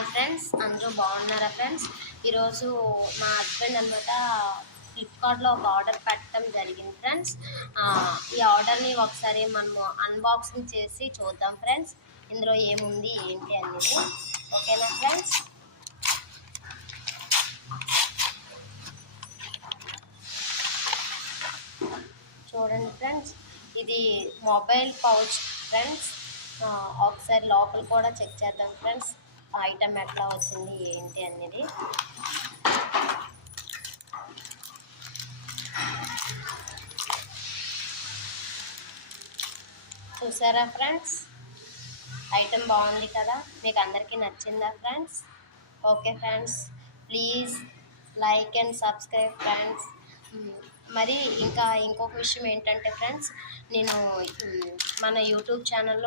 Hi friends, అందరూ బాగున్నారా friends? ఈరోజు మా హస్బెండ్ అనమాట ఫ్లిప్కార్ట్లో ఒక ఆర్డర్ పెట్టడం జరిగింది ఫ్రెండ్స్. ఈ ఆర్డర్ని ఒకసారి మనము అన్బాక్సింగ్ చేసి చూద్దాం ఫ్రెండ్స్, ఇందులో ఏముంది ఏంటి అనేది. ఓకేనా ఫ్రెండ్స్? చూడండి ఫ్రెండ్స్, ఇది మొబైల్ పౌచ్ ఫ్రెండ్స్. ఒకసారి లోపల కూడా చెక్ చేద్దాం ఫ్రెండ్స్, ఐటమ్ ఎట్లా వచ్చింది ఏంటి అనేది. చూసారా ఫ్రెండ్స్, ఐటమ్ బాగుంది కదా? మీకు అందరికీ నచ్చిందా friends? Okay friends, please like and subscribe friends. మరి ఇంకొక విషయం ఏంటంటే ఫ్రెండ్స్, నేను మన యూట్యూబ్ ఛానల్లో